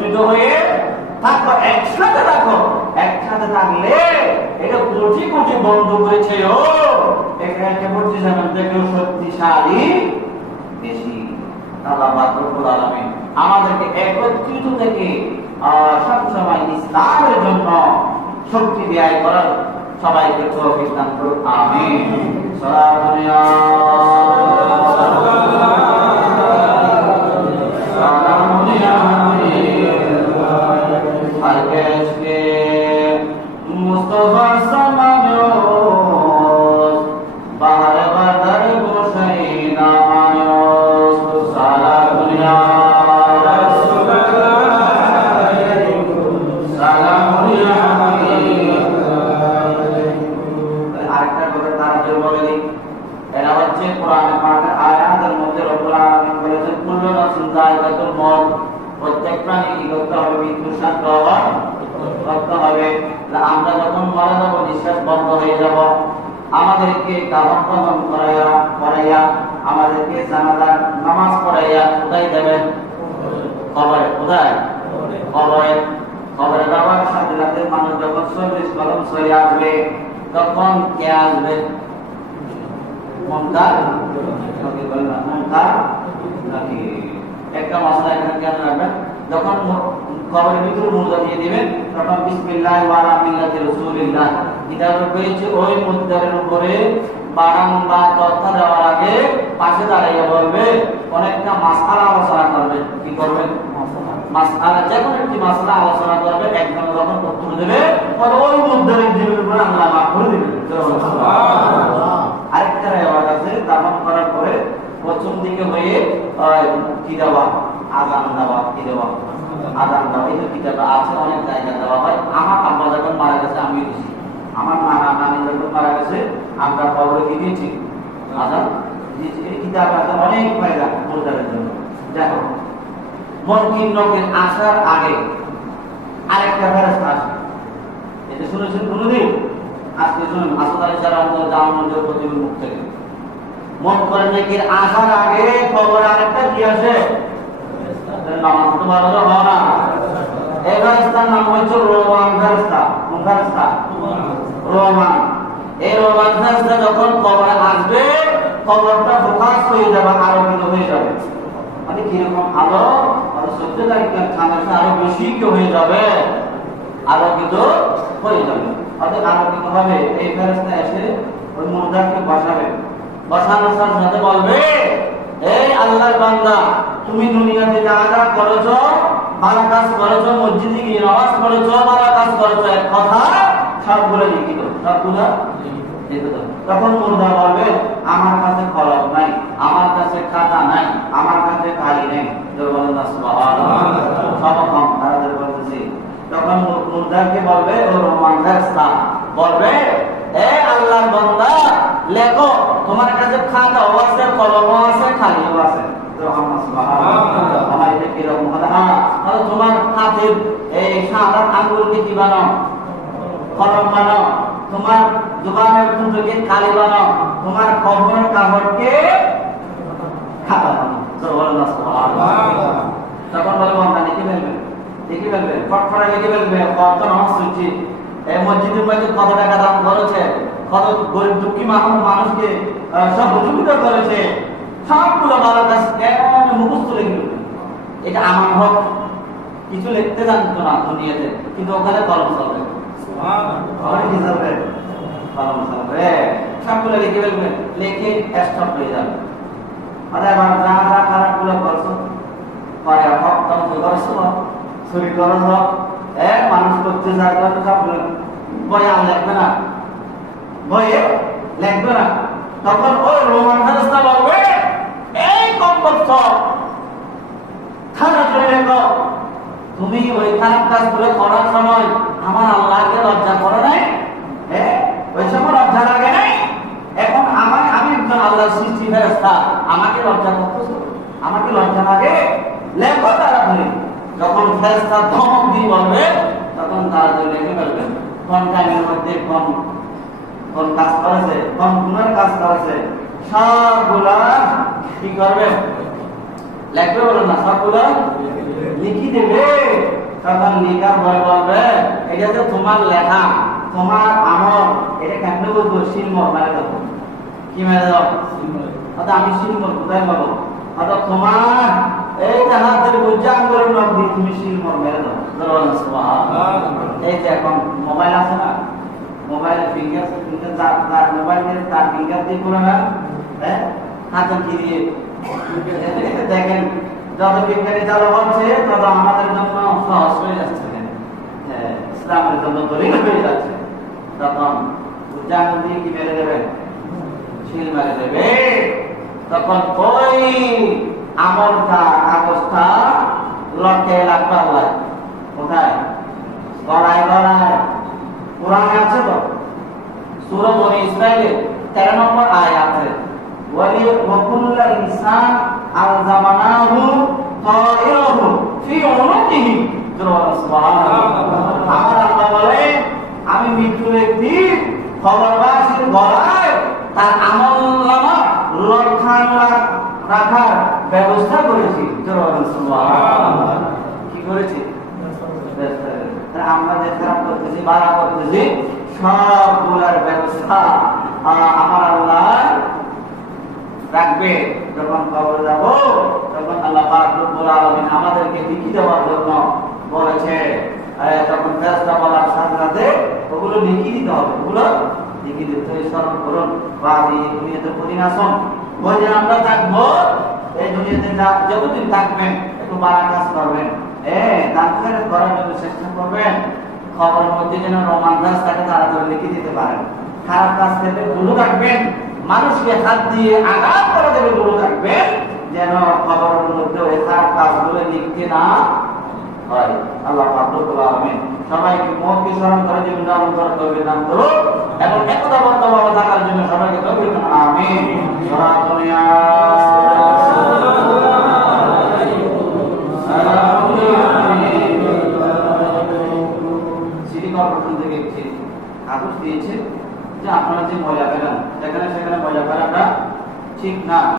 একত্রিত হয়ে থাকো, একসাথে থাকো। একসাথে থাকলে এটা কোটি কোটি বন্ধু করেছে ও এখানে বলছিস থেকে শক্তিশালী বেশি। আল্লাহ পাক রব্বুল আলামিন আমাদেরকে একত্রিত থেকে সবসময় ইসলামের জন্য শক্তি ব্যয় করার সবাইকে তৌফিক দান করুন, আমিন। প্রত্যেক প্রাণী কি করতে হবে? মৃত্যুর সাথে করতে হবে। আমরা যখন মারা যাবো, নিঃশ্বাস বন্ধ হয়ে যাব, আমাদেরকে দাফন কাফন করাইয়া আমাদেরকে জানাজার নামাজ পড়াইয়া কোথায় দেবেন? কবরে। কোথায়? কবরে। কবরে যাওয়ার সাথে সাথে মানুষ যখন 40 কদম সরে আসবে, তখন কে আসবে? মুনকার নাকি? একটা মশলা এখানে কেন রাখবেন? যখন কবরের ভিতরে মুর্দা দিয়ে দিবেন, তখন বিসমিল্লাহ ওয়া আলা মিল্লাতি রাসূলিল্লাহ কিতাবে পেয়েছে ওই মুদ্দারের উপরে বাড়ান বা তথ্য দেওয়ার আগে পাশে দাঁড়িয়ে বলবে, অনেকটা মাসআলা আলোচনা করবে। কি করবে? মাসআলা, যে কোনো একটি মাসআলা আলোচনা করবে। একজন যখন উত্তর দেবে, তখন ওই মুদ্দারের জীবনের উপরে আল্লাহ মাফ করে দিবেন। সুবহানাল্লাহ। আরেকটা রেওয়াজ আছে, দাফন করার পরে প্রথম দিকে হয়ে কি দেওয়া? আযান দেওয়া। কি দেওয়া? আযান দেওয়া। এই কিতাবে আছে, অনেক জায়গায় দেওয়া হয়। আমার আব্বা যখন মারা গেছে আমি দিয়েছি, আমার নানা নানি যখন মারা গেছে আমরা কবরে কি দিয়েছি? আযান দিয়েছি। এই কিতাবে আছে অনেক ফায়দা মুর্দারের জন্য। দেখো, মুনকির নকির আসার আগে আরেকটা ফেরেশতা আসে। এটা শুনেছেন কোনদিন? আজকে শুনুন, আসাদ আলী সাহেব জামানুর প্রতিদিন মুখ থেকে মুনকার নকির আসার আগে কবরে আরেকটা কি আসে? নামাজ তো ভালো হয় না। এই ফেরেশতার নাম হচ্ছে রোমান ফেরেশতা। কোন ফেরেশতা? রোমান। এই রোমান ফেরেশতা যখন কবরে আসবে, কবরটা ফোকাস হয়ে যাবে, আলোকিত হয়ে যাবে। মানে কিরকম আলো? আর 14 তারিখের চাঁদে আরো বেশি কি হয়ে যাবে? আলোকিত হয়ে যাবে। অর্থাৎ আলোকিত হবে। এই ফেরেশতা এসে ওই মুর্দাকে বসাবে। বসানোর সাথে বলবে, এই আল্লাহর বান্দা, তুমি দুনিয়াতে যা যা করেছো, ভালো কাজ করেছো, মসজিদে গিয়ে নামাজ পড়েছো, ভালো কাজ করেছো, এক কথা সবগুলো লিখিত। সবগুলো লিখিত। তখন মুর্দা বলবে, আমার কাছে কলম নাই, আমার কাছে খাতা নাই, আমার কাছে কালি নেই। সুবহানাল্লাহ। সব কম তাদের বলতেছি। তখন মুর্দাকে বলবে, ও রহমান ফেরেশতা বলবে, এই আল্লাহর বান্দা, লেখো, তোমার কাছে খাতাও আছে, কলমও আছে, খালিও আছে। তোমার হাতের এই সাদা আঙ্গুলকে কি বানাও? কলম বানাও। তোমার জবানের টুকরোকে কালি বানাও। তোমার কবরের কাপড়কে খাতা বানাও। তখন বলে, বান্দা লিখে ফেলবে, লিখে ফেলবে, ফটফটা লিখে ফেলবে। কত নামাজ পড়ছি, এই মসজিদের মধ্যে কত টাকা দান করেছে, কত গরিব দুঃখী মানুষকে সহযোগিতা করেছে, সবগুলো ভালো কাজ মুখস্থ লিখল। এটা আমার হক। কিছু লিখতে জানতো না দুনিয়াতে, কিন্তু ওখানে কলম চলবে। কলম চলবে, সবগুলো লিখে ফেলবে, লিখে স্টপ হয়ে যাবে। আবার যা যা খারাপ গুলো করছো, পরে হক তন্ত্র করছো, চুরি করছ, মানুষ করতে যা করছো, সবগুলো বই আর লিখবে না, বইয়ে লিখবে না। তখন ওই রোমান ফেরেশতা বলবে, এই কমবক্ত, খারাপ করে লেখো, তুমি ওই খারাপ কাজগুলো করার সময় আমার আল্লাহকে লজ্জা করো নাই? ওই সময় লজ্জা লাগে নাই? এখন আমি একজন আল্লাহর সৃষ্টি ফেরেশতা, আমাকে লজ্জা করতেছো? আমাকে লজ্জা লাগে? লেখো তাড়াতাড়ি। যখন ফেরেশতা ধমক দিয়ে বলবে, তখন তাড়াতাড়ি লিখে ফেলবেন। কোন টাইমের মধ্যে কোন কাজ করেছে, কোন গুনার কাজ করেছে, সবগুলা কি করবে? লিখবে বলো না, সবগুলা লিখে দেবে। তখন লিখার ভয় বলবে এটা তো তোমার লেখা, তোমার আমল, এটা কেন বুঝবো? শিলমোহর মেরে দেবো। কি মেরে দাও? অর্থাৎ আমি শিলমোহর কোথায় পাবো? অর্থাৎ তোমার এই যে হাতের গুজ্জা আঙ্গুলের নখ দিয়ে তুমি শিলমোহর মেরে দাও। এই যে এখন মোবাইল আছে না, মোবাইল ফিঙ্গার তার মোবাইলের তার ফিঙ্গার দিয়ে করে না, হ্যাঁ, হাতে কি দিয়ে দেখেন যত বিজ্ঞানী চালু হচ্ছে তত আমাদের জন্য সহজ হয়ে যাচ্ছে, ইসলামের জন্য দলিল হয়ে যাচ্ছে। তখন জাহান দিয়ে কি মেরে দেবে? শিল মেরে দেবে। তখন ওই আমলটা কাগজটা লটকে লাগবে আল্লাহ কোথায়? গলায় গলায়। কোরআনে আছে তো সূরা বনী ইসরাঈলের 13 নম্বর আয়াতে ওয়ালি ওয়াকুল্লা ইনসান আলজামানাহু তায়রাহু ফি উনুকিহি। সুবহানাল্লাহ। আমার আল্লাহ বলে আমি মৃত্যু ব্যক্তি খবরবাসীর গলায় তার আমলনামা লটকানো রাখার ব্যবস্থা করেছি। সুবহানাল্লাহ। কি করেছি? আমরা যে খারাপ করতেছি, বাড়া করতেছি, সবগুলার ব্যবস্থা আমার আল্লাহ রাখবে। যখন কবরে যাব তখন আল্লাহ পাক রব্বুল আলামিন আমাদেরকে লিখে দেওয়ার জন্য বলেছে। তখন ফেরেশতা বলার সাথে সাথে ওগুলো লিখে দিতে হবে, ওগুলো লিখে দিতে স্মরণ করুন। বা এই দুনিয়াতে প্রতিদিন আসুন, ওই যে আমরা থাকবো এই দুনিয়াতে যতদিন থাকবেন একটু বাড়া কাজ করবেন, দান খয়রাত করার জন্য চেষ্টা করবেন। খবরের মধ্যে যেন রোমান্স তাকে তাড়াতাড়ি লিখে দিতে পারেন। খারাপ কাজ থেকে দূরে থাকবেন, মানুষকে হাত দিয়ে আঘাত করা থেকে দূরে থাকবেন, যেন খবরের মধ্যে ওই খারাপ কাজগুলো লিখতে না হয়। আল্লাহ পাক রব্বুল আলামিন সবাইকে মওতকে স্মরণ করে জীবন যাপন করার তৌফিক দান করুন এবং একতাবদ্ধভাবে থাকার জন্য সবাইকে তৌফিক দান। আমিন। সিটি কর্পোরেশন থেকে একটি কাগজ দিয়েছে যে আপনারা যে ময়লা ফেলেন এখানে সেখানে ময়লা ফেলাটা ঠিক না।